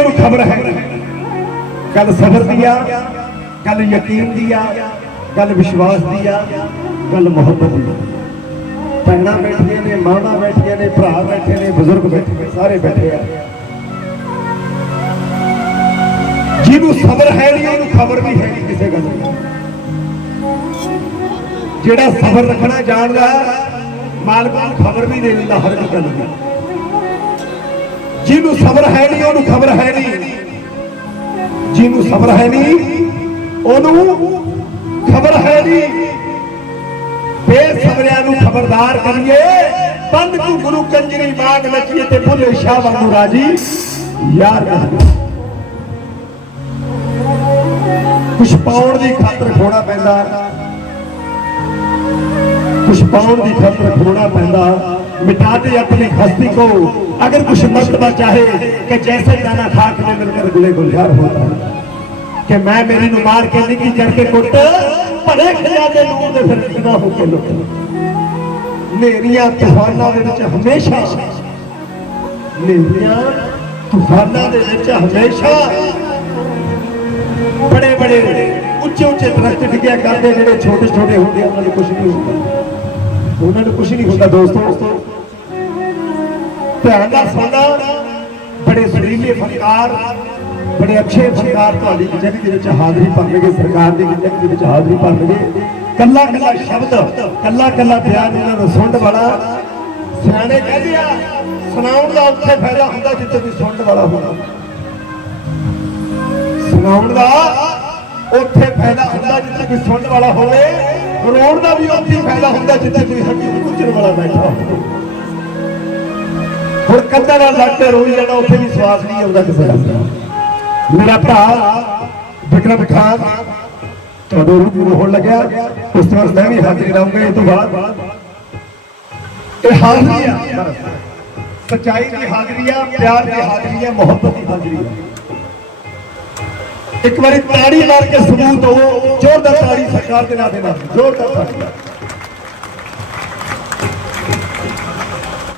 ਉਹਨੂੰ ਖਬਰ ਹੈ? ਗੱਲ ਸਬਰ ਦੀ ਆ ਗੱਲ ਯਕੀਨ ਦੀ ਆ ਗੱਲ ਵਿਸ਼ਵਾਸ ਦੀ ਆ ਗੱਲ ਮੁਹੱਬਤ ਦੀ ਭੈਣਾਂ ਬੈਠੀਆਂ ਨੇ, ਮਾਵਾਂ ਬੈਠੀਆਂ ਨੇ, ਭਰਾ ਬੈਠੇ ਨੇ, ਬਜ਼ੁਰਗ ਬੈਠੇ ਨੇ, ਸਾਰੇ ਬੈਠੇ ਆ। ਜਿਹਨੂੰ ਸਬਰ ਹੈ ਨਹੀਂ, ਉਹਨੂੰ ਖਬਰ ਵੀ ਹੈ ਨਹੀਂ ਕਿਸੇ ਗੱਲ ਦੀ। ਜਿਹੜਾ ਸਬਰ ਰੱਖਣਾ ਜਾਣਦਾ, ਮਾਲਕ ਨੂੰ ਖਬਰ ਵੀ ਦੇ ਦਿੰਦਾ ਹਰ ਇੱਕ ਗੱਲ ਦੀ। ਜਿਹਨੂੰ ਸਬਰ ਹੈ ਨਹੀਂ, ਉਹਨੂੰ ਖਬਰ ਹੈ ਨਹੀਂ। ਜਿਹਨੂੰ ਸਬਰ ਹੈ ਨਹੀਂ, ਉਹਨੂੰ ਖਬਰ ਹੈ ਨਹੀਂ। ਬੇਸਬਰਿਆਂ ਨੂੰ ਖਬਰਦਾਰ ਕਰੀਏ। ਬੰਦ ਨੂੰ ਗੁਰੂ ਕੰਜਰੀ ਬਾਗ ਲਖੀਏ ਤੇ ਭੁੱਲੇ ਸ਼ਾਹ ਵਾਂਗੂ ਰਾਜੀ। ਯਾਰ ਕੁਛ ਪਾਉਣ ਦੀ ਖਾਤਰ ਖੋਣਾ ਪੈਂਦਾ। ਕੁਛ ਪਾਉਣ ਦੀ ਖਾਤਰ ਖੋਣਾ ਪੈਂਦਾ। मिटा दे अपनी हस्ती को। अगर कुछ मरतबा चाहे कि जैसे जाना खाक में मिलकर गुले गुलजार होता कि मैं मेरी नुमार के निकी करके कुट पड़े खिला दे फिर जीवा हो लुट मेरिया तूफाना दे हमेशा, मेरिया तूफाना दे हमेशा। बड़े बड़े उच्चे उच्चे दरख्त डिग्या करते जेड़े छोटे छोटे होंगे उन्होंने कुछ नहीं होता उन्होंने कुछ नहीं होता दोस्तों दोस्तों। ਧਿਆਨ ਨਾਲ ਸੁਣਨਾ ਬੜੇ ਸੁਰੀਲੇ ਫਨਕਾਰ ਬੜੇ ਅੱਛੇ ਫਨਕਾਰ ਤੁਹਾਡੀ ਜ਼ਿੰਦਗੀ ਦੇ ਵਿੱਚ ਹਾਜ਼ਰੀ ਭਰਨਗੇ, ਸਰਕਾਰ ਦੀ ਜ਼ਿੰਦਗੀ ਦੇ ਵਿੱਚ ਹਾਜ਼ਰੀ ਭਰਨਗੇ। ਕੱਲਾ ਕੱਲਾ ਸ਼ਬਦ, ਕੱਲਾ ਕੱਲਾ ਬਿਆਨ ਉਹਨਾਂ ਨੂੰ ਸੁਣਨ ਵਾਲਾ, ਸਿਆਣੇ ਕਹਿੰਦੇ ਆ, ਸੁਣਾਉਣ ਦਾ ਉੱਥੇ ਫਾਇਦਾ ਹੁੰਦਾ ਜਿੱਥੇ ਕੋਈ ਸੁਣਨ ਵਾਲਾ ਹੋਣਾ ਸੁਣਾਉਣ ਦਾ ਉੱਥੇ ਫਾਇਦਾ ਹੁੰਦਾ ਜਿੱਥੇ ਕੋਈ ਸੁਣਨ ਵਾਲਾ ਹੋਵੇ, ਰੋਣ ਦਾ ਵੀ ਉੱਥੇ ਫਾਇਦਾ ਹੁੰਦਾ ਜਿੱਥੇ ਕੋਈ ਹੱਡੀ ਪੁੱਛਣ ਵਾਲਾ ਬੈਠਾ ਹੋਵੇ। ਕੰਧਾਂ ਨਾਲ ਲੱਗ ਕੇ ਰੋਈ ਜਾਣਾ, ਉੱਥੇ ਵੀ ਸਵਾਸ ਨਹੀਂ ਆਉਂਦਾ ਕਿਸੇ ਦਾ। ਮੇਰਾ ਭਰਾ ਵਿਕਰਮ ਖਾਨ ਤੁਹਾਡੇ ਰੂਪ ਹੋਣ ਲੱਗਿਆ। ਉਸ ਤੋਂ ਬਾਅਦ ਮੈਂ ਵੀ ਹਾਜ਼ਰੀ ਲਾਉਂਗਾ ਇਹ ਤੋਂ ਬਾਅਦ। ਇਹ ਹਾਜ਼ਰੀ ਆ ਸੱਚਾਈ ਦੀ ਹਾਜ਼ਰੀ ਆ, ਪਿਆਰ ਦੀ ਹਾਜ਼ਰੀ ਆ, ਮੁਹੱਬਤ ਦੀ ਹਾਜ਼ਰੀ ਆ। ਇੱਕ ਵਾਰੀ ਤਾੜੀ ਮਾਰ ਕੇ ਸਬੂਤ ਹੋ ਜ਼ੋਰਦਾਰ ਤਾੜੀ ਸਰਕਾਰ ਦੇ ਨਾਂ ਦੇ ਨਾਲ ਜ਼ੋਰਦਾਰ ਤਾੜੀ